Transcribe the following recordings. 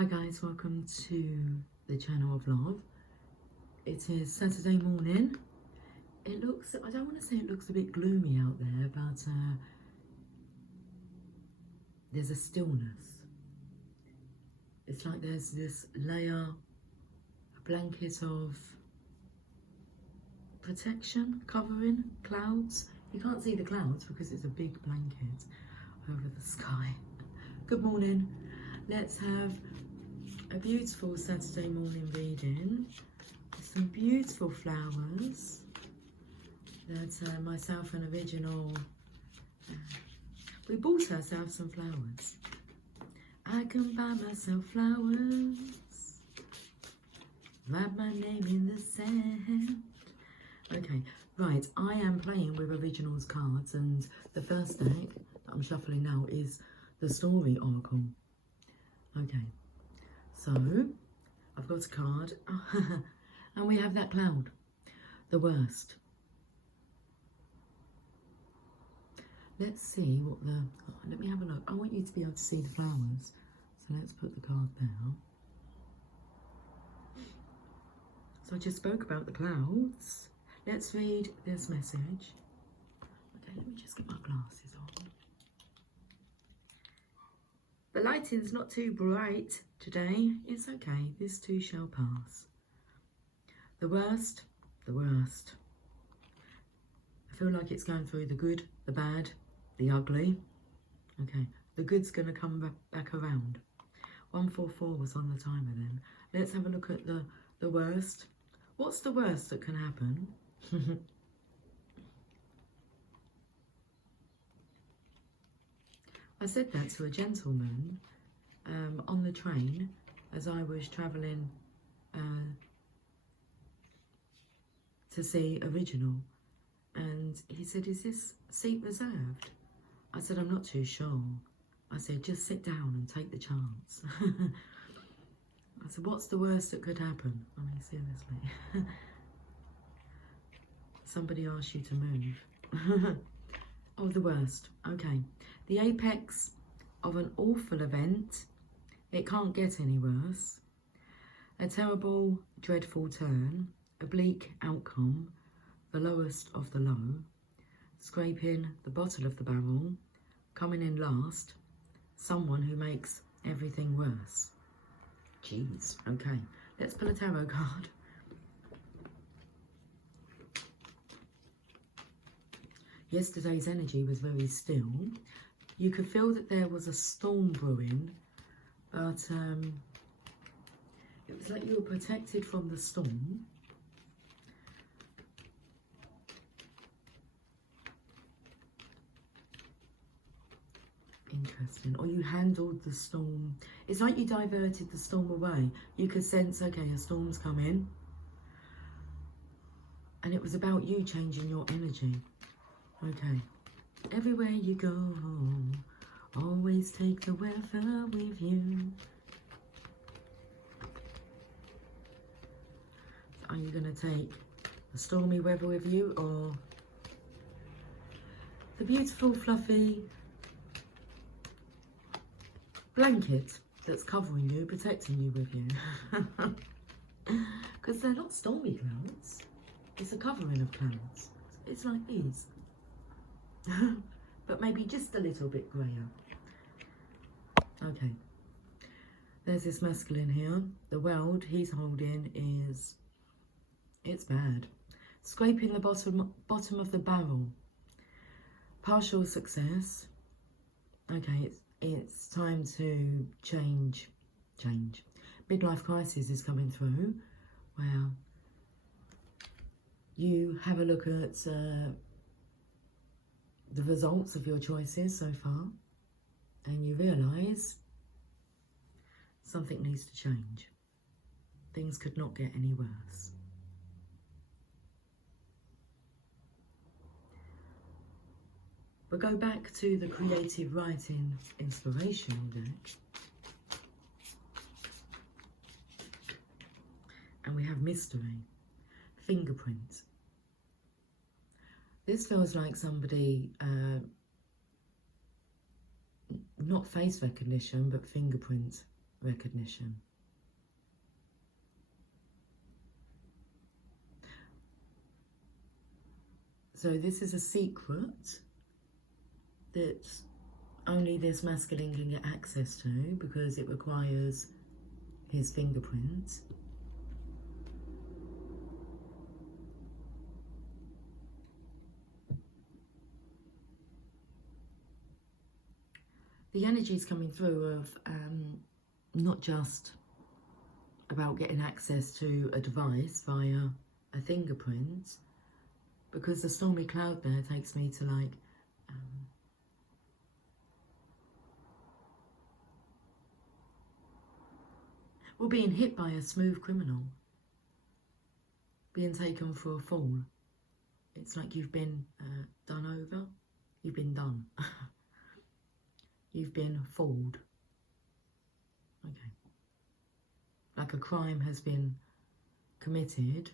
Hi guys, welcome to the channel of love. It is Saturday morning. It looks, I don't want to say it looks a bit gloomy out there, but there's a stillness. It's like there's this layer, a blanket of protection, covering clouds. You can't see the clouds because it's a big blanket over the sky. Good morning. Let's have a beautiful Saturday morning reading. Some beautiful flowers that myself and Original, we bought ourselves some flowers. I can buy myself flowers, write my name in the sand. Okay, right, I am playing with Original's cards, and the first deck that I'm shuffling now is the Story Oracle. Okay, so I've got a card and we have that cloud, the worst. Let's see what the, let me have a look. I want you to be able to see the flowers. So let's put the card there. So I just spoke about the clouds. Let's read this message. Okay, let me just get my glasses on. The lighting's not too bright today. It's okay, this too shall pass. The worst, the worst. I feel like it's going through the good, the bad, the ugly. Okay, the good's going to come back around. 144 was on the timer then. Let's have a look at the worst. What's the worst that can happen? I said that to a gentleman on the train as I was travelling to see Original, and he said, "Is this seat reserved?" I said, "I'm not too sure." I said, "Just sit down and take the chance." I said, "What's the worst that could happen?" I mean, seriously. Somebody asked you to move. Oh, the worst. Okay. The apex of an awful event. It can't get any worse. A terrible, dreadful turn. A bleak outcome. The lowest of the low. Scraping the bottom of the barrel. Coming in last. Someone who makes everything worse. Jeez. Okay. Let's pull a tarot card. Yesterday's energy was very still. You could feel that there was a storm brewing, but it was like you were protected from the storm. Interesting. Or you handled the storm. It's like you diverted the storm away. You could sense, okay, a storm's coming. And it was about you changing your energy. Okay. Everywhere you go, always take the weather with you. Are you going to take the stormy weather with you, or the beautiful fluffy blanket that's covering you, protecting you with you? Because they're not stormy clouds. It's a covering of clouds. It's like these. But maybe just a little bit grayer. Okay. There's this masculine here. The world he's holding is, it's bad. Scraping the bottom of the barrel. Partial success. Okay, it's time to change. Midlife crisis is coming through. Well, you have a look at the results of your choices so far, and you realise something needs to change. Things could not get any worse. But go back to the creative writing inspirational deck, and we have mystery, fingerprint. This feels like somebody, not face recognition, but fingerprint recognition. So this is a secret that only this masculine can get access to because it requires his fingerprints. The energies coming through of not just about getting access to a device via a fingerprint, because the stormy cloud there takes me to like well, being hit by a smooth criminal, being taken for a fool. It's like you've been done over, you've been done. You've been fooled. Okay. Like a crime has been committed.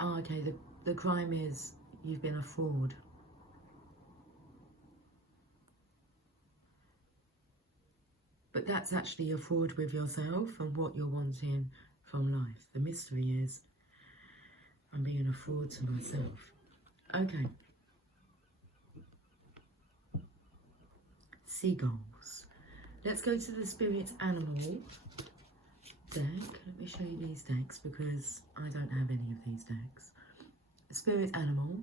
Oh, okay, the crime is you've been a fraud. But that's actually a fraud with yourself and what you're wanting from life. The mystery is I'm being a fraud to myself. Okay. Seagulls. Let's go to the spirit animal deck. Let me show you these decks because I don't have any of these decks. Spirit animal.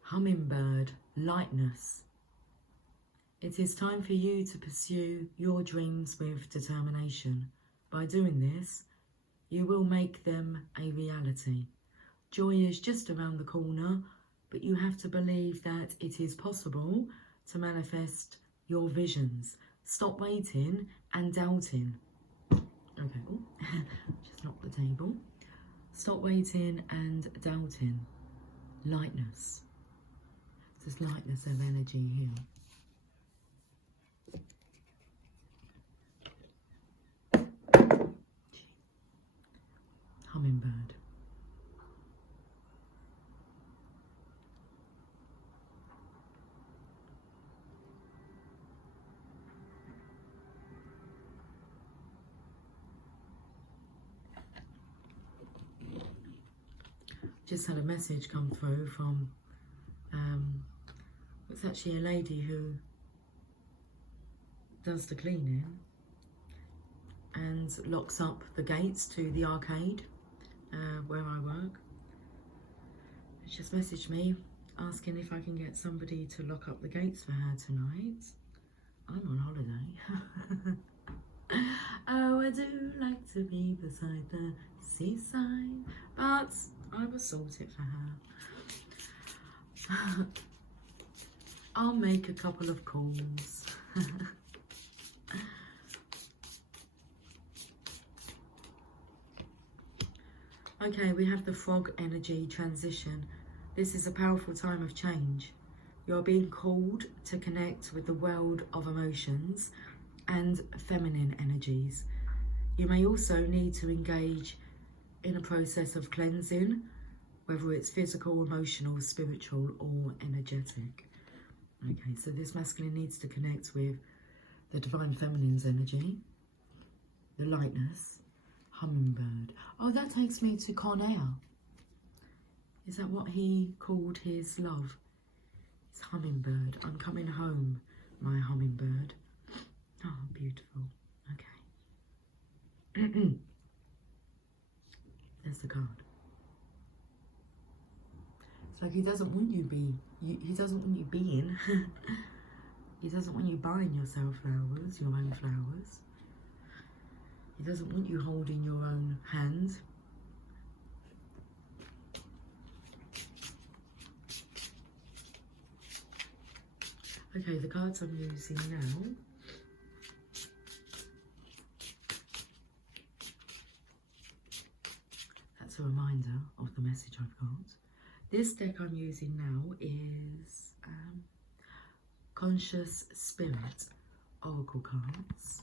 Hummingbird. Lightness. It is time for you to pursue your dreams with determination. By doing this, you will make them a reality. Joy is just around the corner, but you have to believe that it is possible to manifest your visions. Stop waiting and doubting. Okay, just knock the table. Stop waiting and doubting. Lightness. There's lightness of energy here. Hummingbird. Just had a message come through from it's actually a lady who does the cleaning and locks up the gates to the arcade where I work. She just messaged me asking if I can get somebody to lock up the gates for her tonight. I'm on holiday. Oh, I do like to be beside the seaside, but I will sort it for her. I'll make a couple of calls. Okay, we have the frog energy transition. This is a powerful time of change. You're being called to connect with the world of emotions and feminine energies. You may also need to engage in a process of cleansing, whether it's physical, emotional, spiritual, or energetic. Okay, so this masculine needs to connect with the divine feminine's energy, the lightness, hummingbird. Oh, that takes me to Con Air. Is that what he called his love? It's hummingbird. I'm coming home, my hummingbird. Oh, beautiful. Okay. There's the card. It's like he doesn't want you he doesn't want you being. He doesn't want you buying yourself flowers, your own flowers. He doesn't want you holding your own hand. Okay, the cards I'm using now. That's a reminder of the message I've got. This deck I'm using now is Conscious Spirit Oracle cards.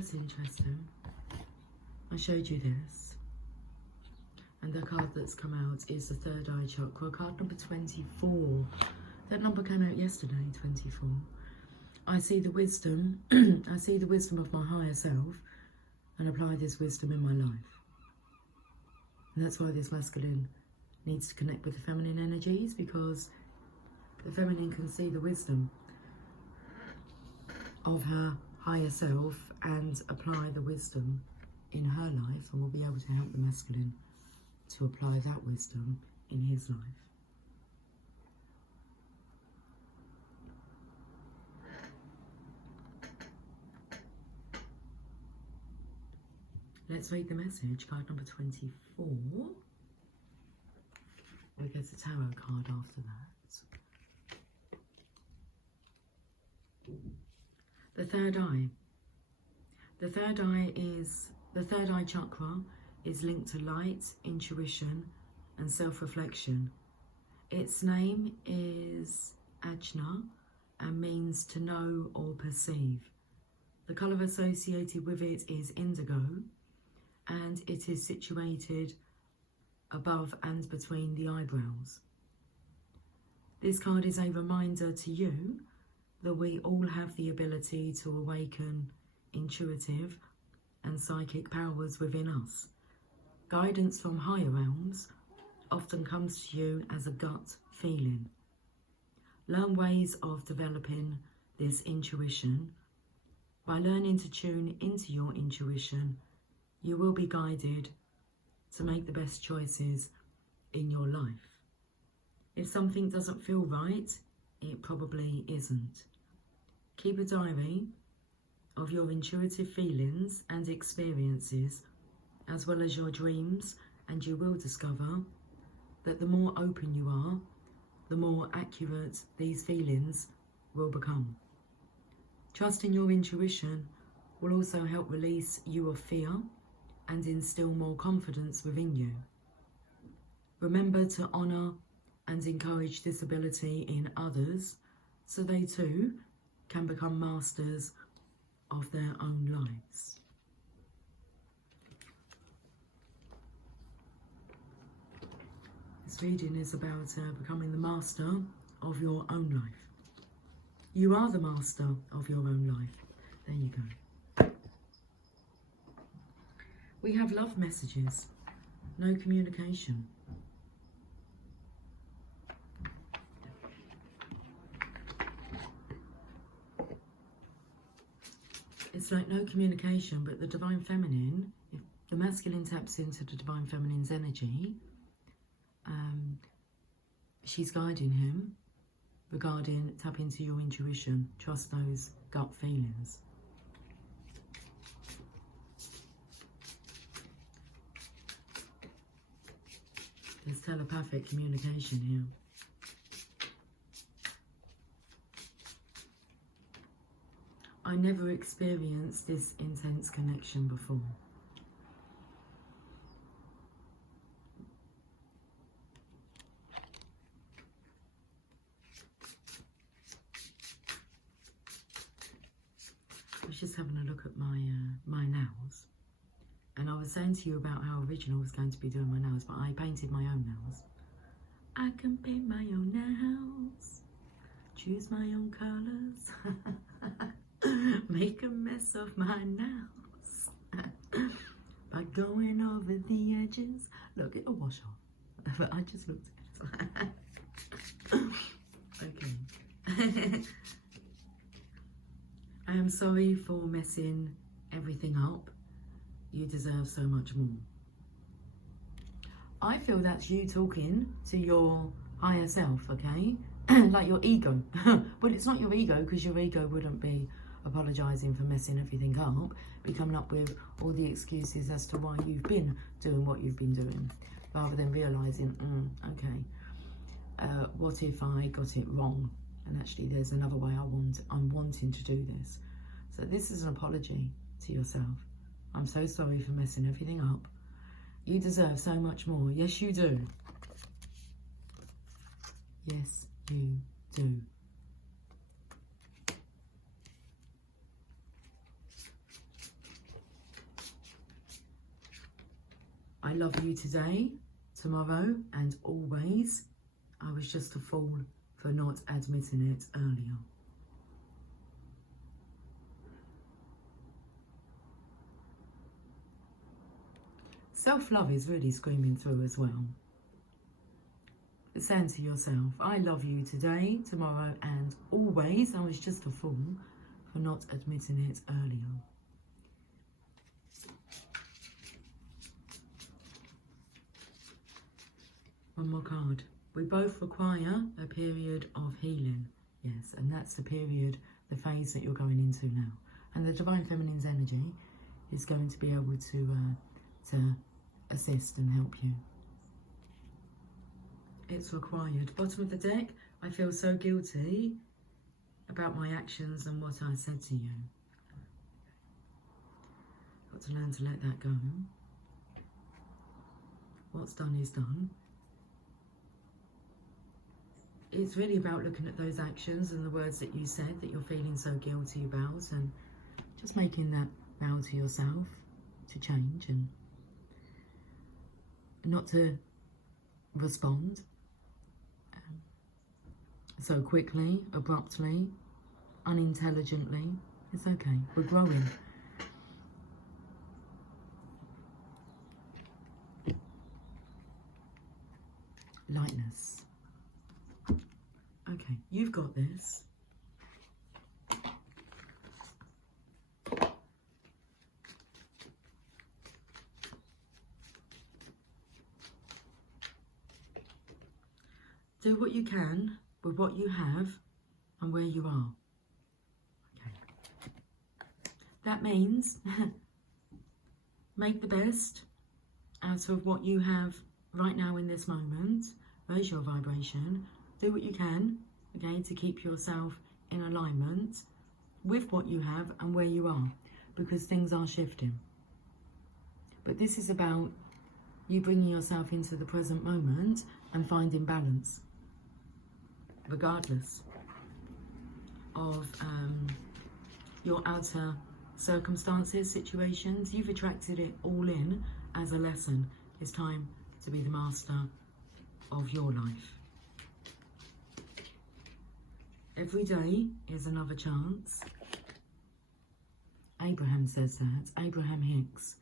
that's interesting. I showed you this. And the card that's come out is the third eye chakra, card number 24. That number came out yesterday, 24. I see the wisdom, I see the wisdom of my higher self and apply this wisdom in my life. And that's why this masculine needs to connect with the feminine energies, because the feminine can see the wisdom of her higher self and apply the wisdom in her life, and will be able to help the masculine to apply that wisdom in his life. Let's read the message, card number 24. We get a tarot card after that. The third eye. The third eye chakra is linked to light, intuition, and self-reflection. Its name is Ajna and means to know or perceive. The colour associated with it is indigo, and it is situated above and between the eyebrows. This card is a reminder to you that we all have the ability to awaken intuitive and psychic powers within us. Guidance from higher realms often comes to you as a gut feeling. Learn ways of developing this intuition. By learning to tune into your intuition, you will be guided to make the best choices in your life. If something doesn't feel right, it probably isn't. Keep a diary of your intuitive feelings and experiences, as well as your dreams, and you will discover that the more open you are, the more accurate these feelings will become. Trusting your intuition will also help release you of fear and instill more confidence within you. Remember to honour and encourage this ability in others, so they too can become masters of their own lives. This reading is about becoming the master of your own life. You are the master of your own life. There you go. We have love messages, no communication. It's like no communication, but the divine feminine, if the masculine taps into the divine feminine's energy, she's guiding him regarding tap into your intuition, trust those gut feelings. There's telepathic communication here. I never experienced this intense connection before. I was just having a look at my nails, and I was saying to you about how original I was going to be doing my nails, but I painted my own nails. I can paint my own nails, choose my own colours. Make a mess of my nails by going over the edges. Look, it'll wash off. But I just looked at it. Okay. I am sorry for messing everything up. You deserve so much more. I feel that's you talking to your higher self, okay? Like your ego. But it's not your ego, because your ego wouldn't be apologising for messing everything up, be coming up with all the excuses as to why you've been doing what you've been doing, rather than realising, okay, what if I got it wrong, and actually there's another way I'm wanting to do this. So this is an apology to yourself. I'm so sorry for messing everything up. You deserve so much more. Yes, you do. Yes, you do. love you today, tomorrow, and always. I was just a fool for not admitting it earlier. Self-love is really screaming through as well. Saying to yourself, I love you today, tomorrow, and always. I was just a fool for not admitting it earlier. One more card. We both require a period of healing. Yes, and that's the period, the phase that you're going into now. And the Divine Feminine's energy is going to be able to assist and help you. It's required. Bottom of the deck, I feel so guilty about my actions and what I said to you. Got to learn to let that go. What's done is done. It's really about looking at those actions and the words that you said that you're feeling so guilty about, and just making that vow to yourself to change and not to respond so quickly, abruptly, unintelligently. It's okay. We're growing. Lightness. Okay, you've got this. Do what you can with what you have and where you are. Okay. That means make the best out of what you have right now in this moment. Raise your vibration. Do what you can, okay, to keep yourself in alignment with what you have and where you are, because things are shifting. But this is about you bringing yourself into the present moment and finding balance, regardless of your outer circumstances, situations. You've attracted it all in as a lesson. It's time to be the master of your life. Every day is another chance. Abraham says that. Abraham Hicks.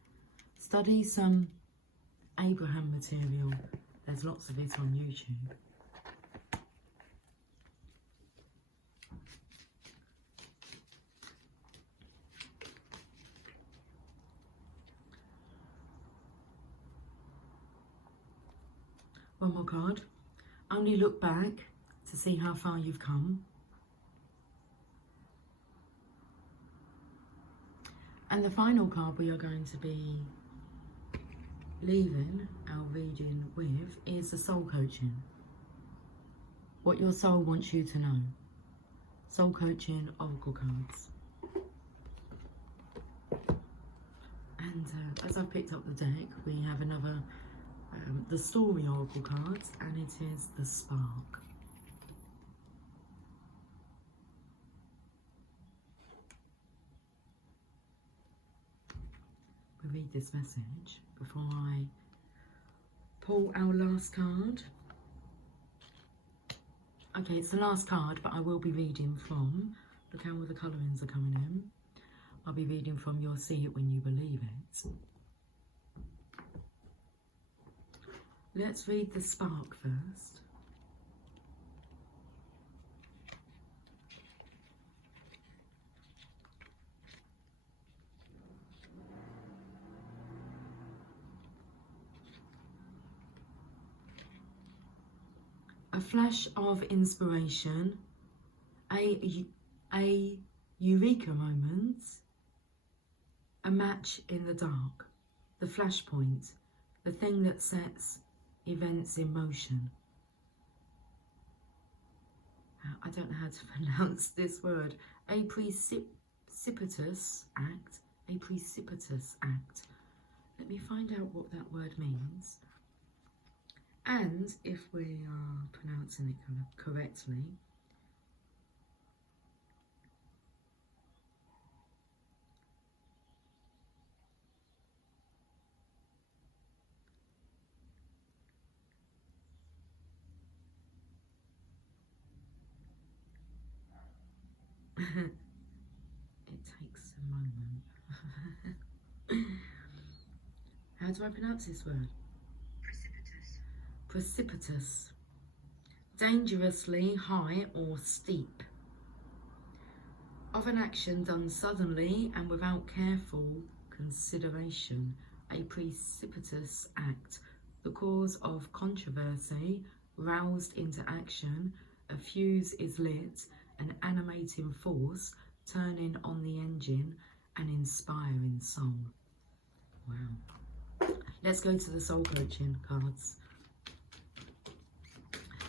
Study some Abraham material. There's lots of it on YouTube. One more card. Only look back to see how far you've come. And the final card we are going to be leaving our reading with is the soul coaching. What your soul wants you to know. Soul coaching oracle cards. And as I've picked up the deck, we have another, the story oracle cards, and it is the spark. We read this message before I pull our last card. Okay, it's the last card, but I will be reading from, look how all the colourings are coming in. I'll be reading from You'll See It When You Believe It. Let's read the spark first. A flash of inspiration, a eureka moment, a match in the dark, the flashpoint, the thing that sets events in motion. I don't know how to pronounce this word. A precipitous act. A precipitous act. Let me find out what that word means. And if we are pronouncing it correctly, It takes a moment. How do I pronounce this word? Precipitous. Precipitous. Dangerously high or steep. Of an action done suddenly and without careful consideration. A precipitous act. The cause of controversy, roused into action, a fuse is lit, an animating force, turning on the engine, an inspiring song. Wow. Let's go to the soul coaching cards.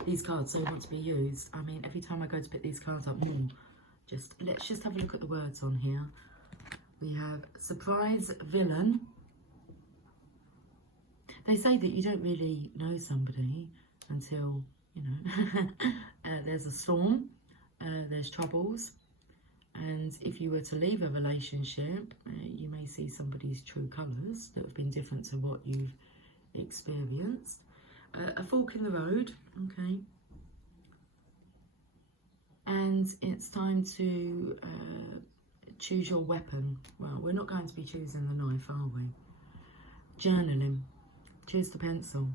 These cards don't want to be used. I mean, every time I go to pick these cards up, let's just have a look at the words on here. We have surprise villain. They say that you don't really know somebody until, you know, there's a storm, there's troubles. And if you were to leave a relationship, you may see somebody's true colours that have been different to what you've experienced. A fork in the road, okay. And it's time to choose your weapon. Well, we're not going to be choosing the knife, are we? Journaling. Choose the pencil.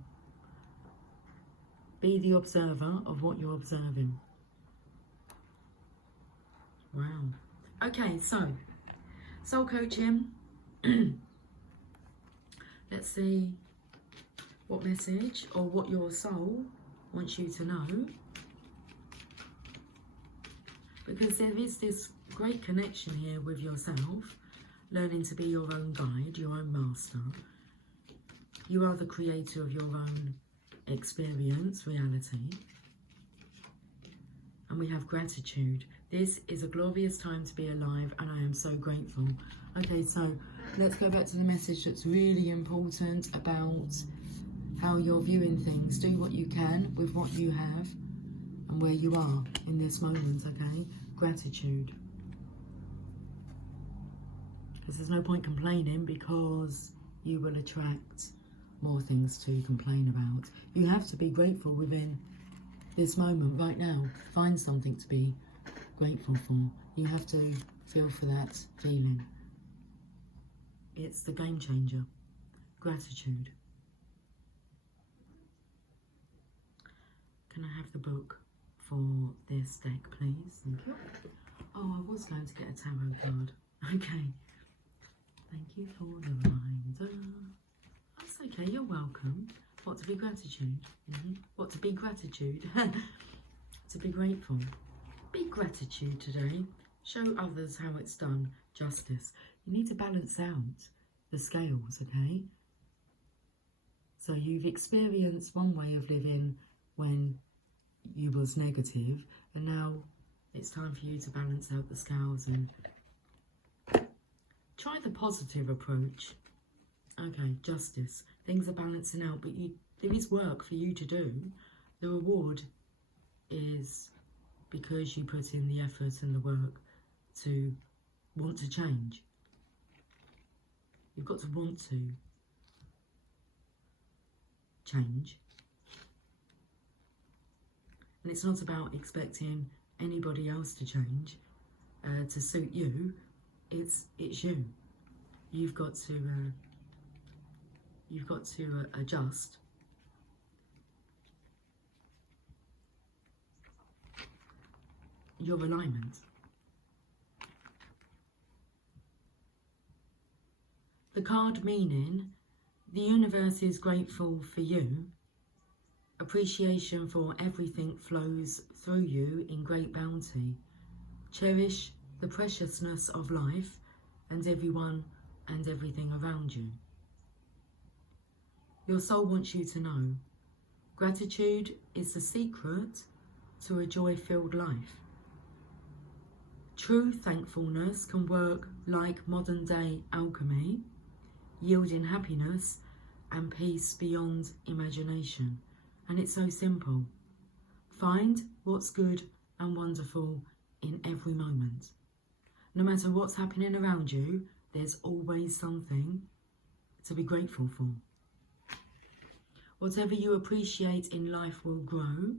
Be the observer of what you're observing. Wow. Okay, so soul coaching. Let's see what message or what your soul wants you to know. Because there is this great connection here with yourself, learning to be your own guide, your own master. You are the creator of your own experience, reality. And we have gratitude. This is a glorious time to be alive, and I am so grateful. Okay, so let's go back to the message that's really important about how you're viewing things. Do what you can with what you have and where you are in this moment, okay? Gratitude. Because there's no point complaining, because you will attract more things to complain about. You have to be grateful within this moment right now. Find something to be grateful for. You have to feel for that feeling. It's the game changer. Gratitude. Can I have the book for this deck, please? Thank you. Oh, I was going to get a tarot card. Okay. Thank you for the reminder. That's okay, you're welcome. What to be gratitude? What to be gratitude? To be grateful. Be gratitude today. Show others how it's done. Justice. You need to balance out the scales, okay? So you've experienced one way of living when you was negative, and now it's time for you to balance out the scales and try the positive approach. Okay, justice. Things are balancing out, but there is work for you to do. The reward is because you put in the effort and the work to want to change. You've got to want to change. And it's not about expecting anybody else to change to suit you. It's you. You've got to adjust. Your alignment. The card meaning, the universe is grateful for you. Appreciation for everything flows through you in great bounty. Cherish the preciousness of life and everyone and everything around you. Your soul wants you to know, gratitude is the secret to a joy-filled life. True thankfulness can work like modern-day alchemy, yielding happiness and peace beyond imagination. And it's so simple. Find what's good and wonderful in every moment. No matter what's happening around you, there's always something to be grateful for. Whatever you appreciate in life will grow,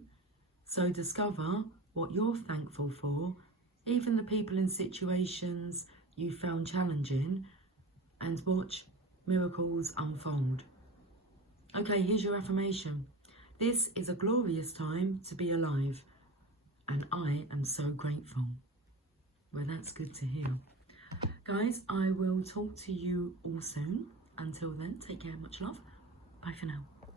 so discover what you're thankful for even the people in situations you found challenging, and watch miracles unfold. Okay, here's your affirmation. This is a glorious time to be alive, and I am so grateful. Well, that's good to hear. Guys, I will talk to you all soon. Until then, take care, much love. Bye for now.